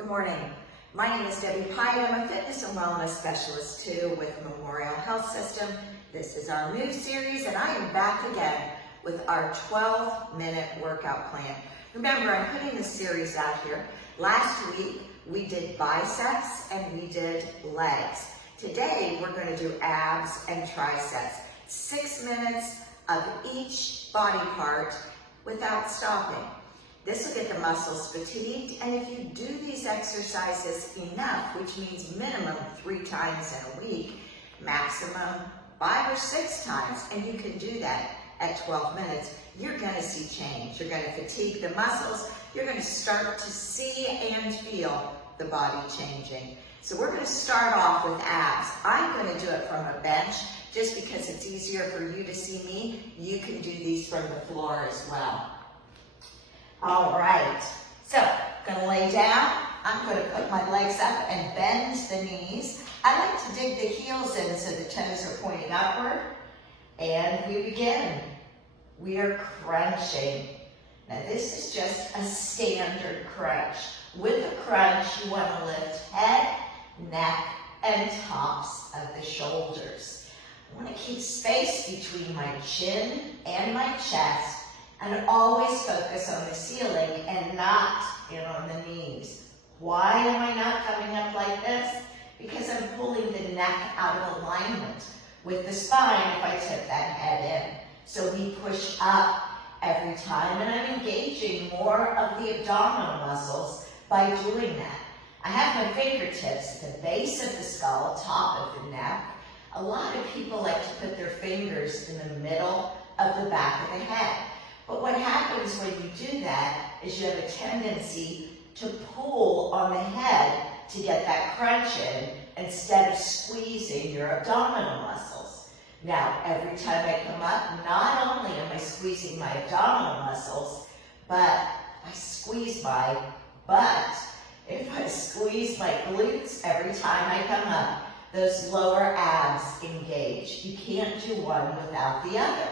Good morning. My name is Debbie Pye. I'm a fitness and wellness specialist too with Memorial Health System. This is our new series and I am back again with our 12-minute workout plan. Remember, I'm putting this series out here. Last week we did biceps and we did legs. Today we're going to do abs and triceps. 6 minutes of each body part without stopping. This will get the muscles fatigued, and if you do these exercises enough, which means minimum 3 times in a week, maximum 5 or 6 times, and you can do that at 12 minutes, you're going to see change. You're going to fatigue the muscles. You're going to start to see and feel the body changing. So we're going to start off with abs. I'm going to do it from a bench just because it's easier for you to see me. You can do these from the floor as well. All right, so I'm going to lay down. I'm going to put my legs up and bend the knees. I like to dig the heels in so the toes are pointing upward. And we begin. We are crunching. Now this is just a standard crunch. With the crunch, you want to lift head, neck, and tops of the shoulders. I want to keep space between my chin and my chest, and always focus on the ceiling and not on the knees. Why am I not coming up like this? Because I'm pulling the neck out of alignment with the spine if I tip that head in. So we push up every time, and I'm engaging more of the abdominal muscles by doing that. I have my fingertips at the base of the skull, top of the neck. A lot of people like to put their fingers in the middle of the back of the head. But what happens when you do that is you have a tendency to pull on the head to get that crunch in instead of squeezing your abdominal muscles. Now, every time I come up, not only am I squeezing my abdominal muscles, but I squeeze my butt. If I squeeze my glutes every time I come up, those lower abs engage. You can't do one without the other.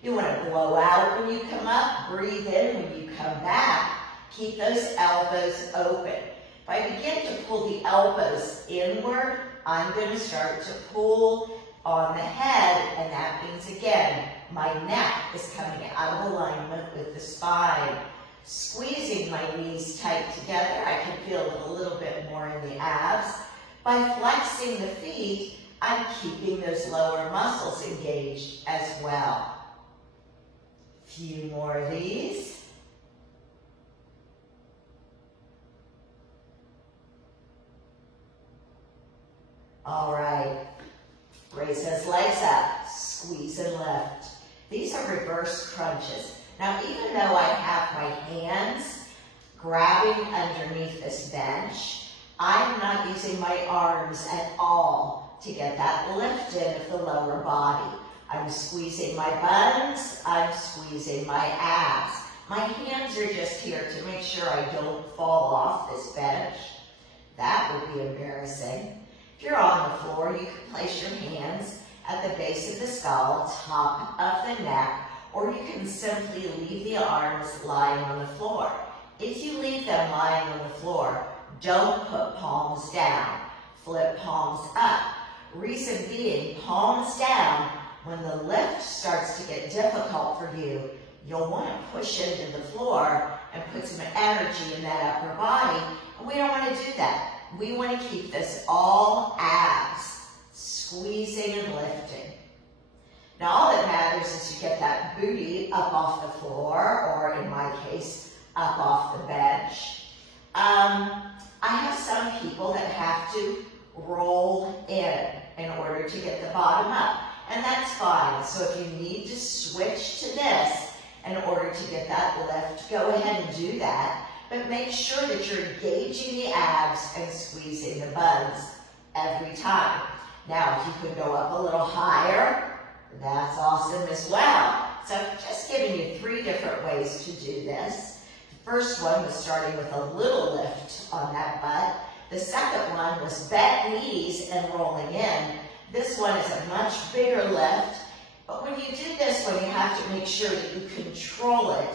You want to blow out when you come up, breathe in when you come back. Keep those elbows open. If I begin to pull the elbows inward, I'm going to start to pull on the head, and that means, again, my neck is coming out of alignment with the spine. Squeezing my knees tight together, I can feel it a little bit more in the abs. By flexing the feet, I'm keeping those lower muscles engaged as well. Few more of these. All right. Raise those legs up. Squeeze and lift. These are reverse crunches. Now, even though I have my hands grabbing underneath this bench, I'm not using my arms at all to get that lift in of the lower body. I'm squeezing my buns, I'm squeezing my abs. My hands are just here to make sure I don't fall off this bench. That would be embarrassing. If you're on the floor, you can place your hands at the base of the skull, top of the neck, or you can simply leave the arms lying on the floor. If you leave them lying on the floor, don't put palms down. Flip palms up. Reason being, palms down. When the lift starts to get difficult for you, you'll want to push into the floor and put some energy in that upper body, and we don't want to do that. We want to keep this all abs, squeezing and lifting. Now all that matters is you get that booty up off the floor, or in my case, up off the bench. I have some people that have to roll in order to get the bottom up. And that's fine. So if you need to switch to this in order to get that lift, go ahead and do that. But make sure that you're engaging the abs and squeezing the buns every time. Now, if you could go up a little higher, that's awesome as well. So just giving you 3 different ways to do this. The first one was starting with a little lift on that butt. The second one was bent knees and rolling in. This one is a much bigger lift, but when you do this one, you have to make sure that you control it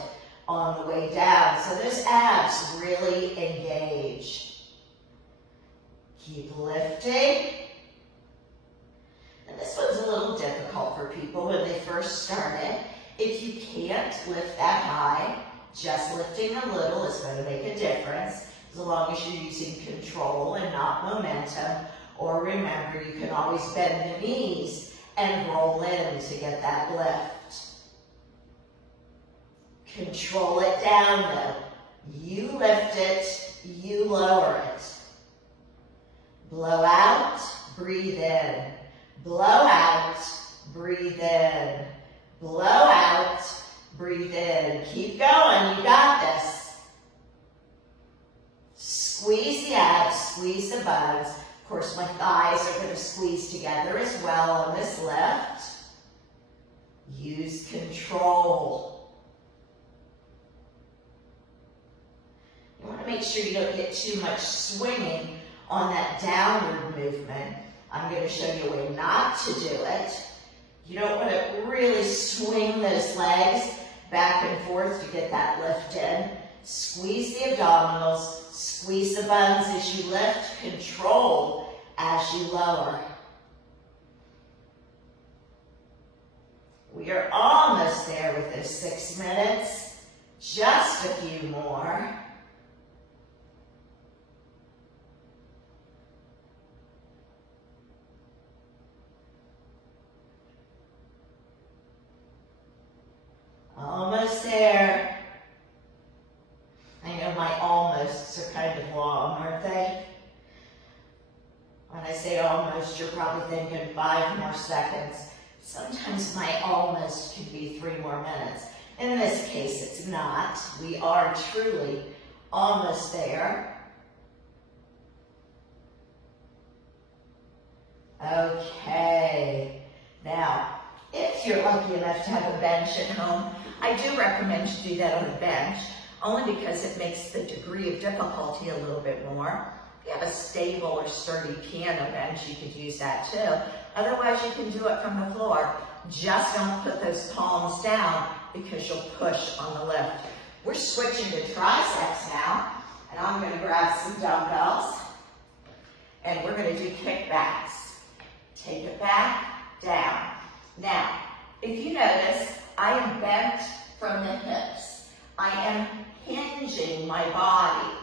on the way down. So those abs really engage. Keep lifting. And this one's a little difficult for people when they first started. If you can't lift that high, just lifting a little is going to make a difference, as long as you're using control and not momentum. Or remember, you can always bend the knees and roll in to get that lift. Control it down though. You lift it, you lower it. Blow out, breathe in. Blow out, breathe in. Blow out, breathe in. Keep going, you got this. Squeeze the abs, squeeze the buns. Of course, my thighs are going to squeeze together as well on this lift. Use control. You want to make sure you don't get too much swinging on that downward movement. I'm going to show you a way not to do it. You don't want to really swing those legs back and forth to get that lift in. Squeeze the abdominals, squeeze the buns as you lift, control as you lower. We are almost there with those 6 minutes. Just a few more. Almost there. I know my almosts are kind of long, aren't they? When I say almost, you're probably thinking 5 more seconds. Sometimes my almost could be 3 more minutes. In this case, it's not. We are truly almost there. Okay. Now, if you're lucky enough to have a bench at home, I do recommend you do that on the bench, only because it makes the degree of difficulty a little bit more. If you have a stable or sturdy piano bench, you could use that too. Otherwise, you can do it from the floor. Just don't put those palms down because you'll push on the lift. We're switching to triceps now, and I'm going to grab some dumbbells, and we're going to do kickbacks. Take it back, down. Now, if you notice, I am bent from the hips. I am hinging my body.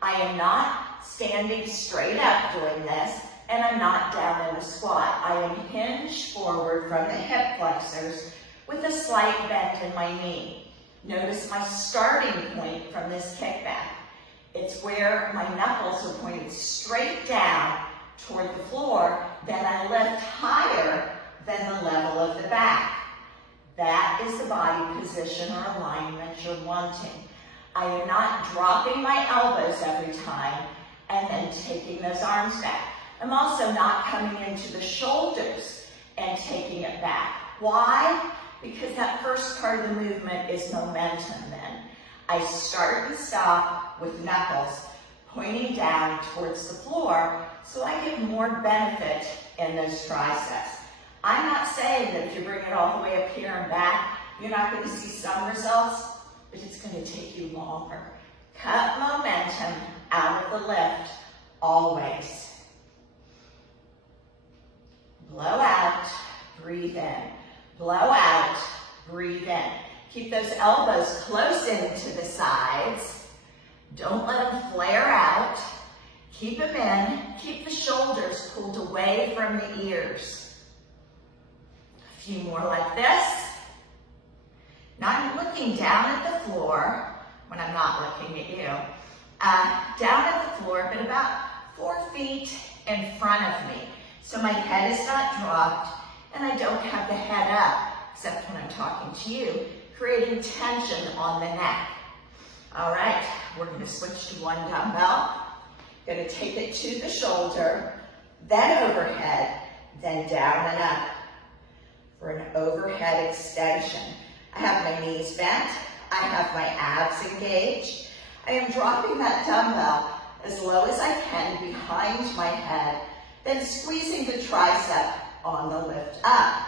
I am not standing straight up doing this, and I'm not down in a squat. I am hinged forward from the hip flexors with a slight bend in my knee. Notice my starting point from this kickback. It's where my knuckles are pointed straight down toward the floor, then I lift higher than the level of the back. That is the body position or alignment you're wanting. I am not dropping my elbows every time and then taking those arms back. I'm also not coming into the shoulders and taking it back. Why? Because that first part of the movement is momentum then. I start and stop with knuckles pointing down towards the floor, so I get more benefit in those triceps. I'm not saying that if you bring it all the way up here and back, you're not going to see some results, but it's going to take you longer. Cut momentum out of the lift, always. Blow out, breathe in. Blow out, breathe in. Keep those elbows close into the sides. Don't let them flare out. Keep them in. Keep the shoulders pulled away from the ears. A few more like this. Now I'm looking down at the floor when I'm not looking at you. Down at the floor, but about 4 feet in front of me. So my head is not dropped and I don't have the head up, except when I'm talking to you, creating tension on the neck. All right, we're going to switch to one dumbbell. Going to take it to the shoulder, then overhead, then down and up for an overhead extension. I have my knees bent. I have my abs engaged. I am dropping that dumbbell as low as I can behind my head, then squeezing the tricep on the lift up.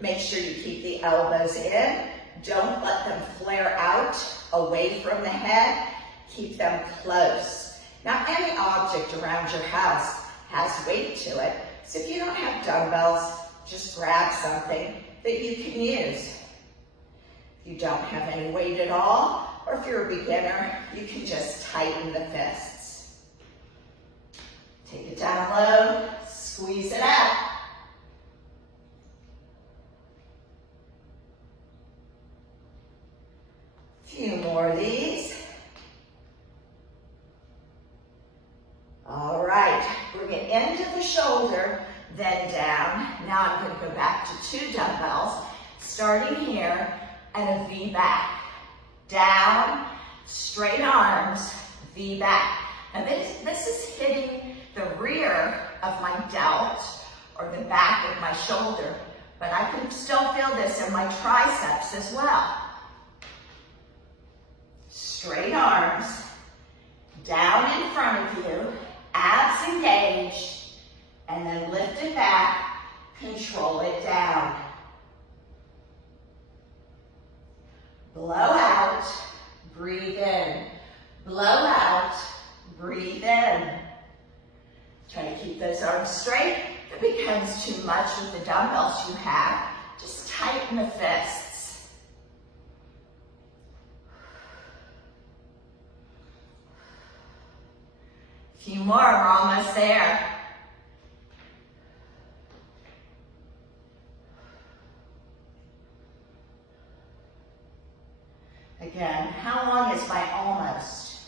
Make sure you keep the elbows in. Don't let them flare out away from the head. Keep them close. Now, any object around your house, has weight to it. So if you don't have dumbbells, just grab something that you can use. If you don't have any weight at all, or if you're a beginner, you can just tighten the fists. Take it down low, squeeze it out. A few more of these. All right, bring it into the shoulder, then down. Now I'm going to go back to 2 dumbbells, starting here, and a V back. Down, straight arms, V back. Now this is hitting the rear of my delt, or the back of my shoulder, but I can still feel this in my triceps as well. Straight arms, down in front of you, abs engaged, and then lift it back, control it down. Blow out, breathe in. Blow out, breathe in. Try to keep those arms straight. If it becomes too much with the dumbbells you have, just tighten the fists. A few more, we're almost there. Again, how long is my almost?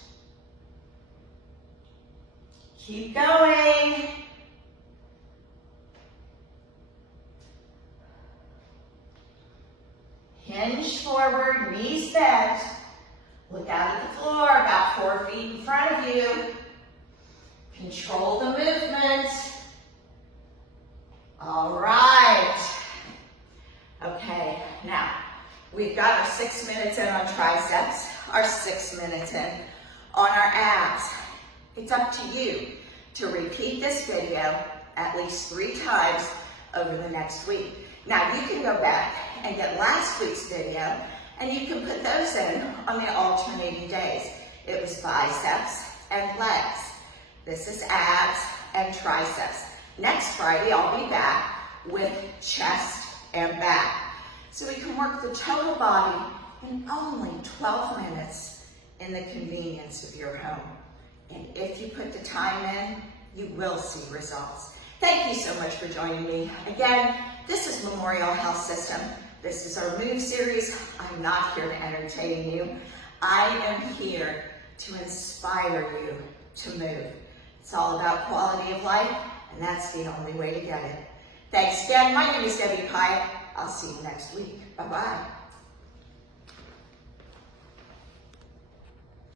Keep going. Hinge forward, knees bent. Look out at the floor, about 4 feet in front of you. Control the movement. All right. Okay, now we've got our 6 minutes in on triceps, our 6 minutes in on our abs. It's up to you to repeat this video at least 3 times over the next week. Now you can go back and get last week's video and you can put those in on the alternating days. It was biceps and legs. This is abs and triceps. Next Friday I'll be back with chest and back. So we can work the total body in only 12 minutes in the convenience of your home. And if you put the time in, you will see results. Thank you so much for joining me. Again, this is Memorial Health System. This is our Move series. I'm not here to entertain you. I am here to inspire you to move. It's all about quality of life, and that's the only way to get it. Thanks again. My name is Debbie Pyatt. I'll see you next week. Bye-bye.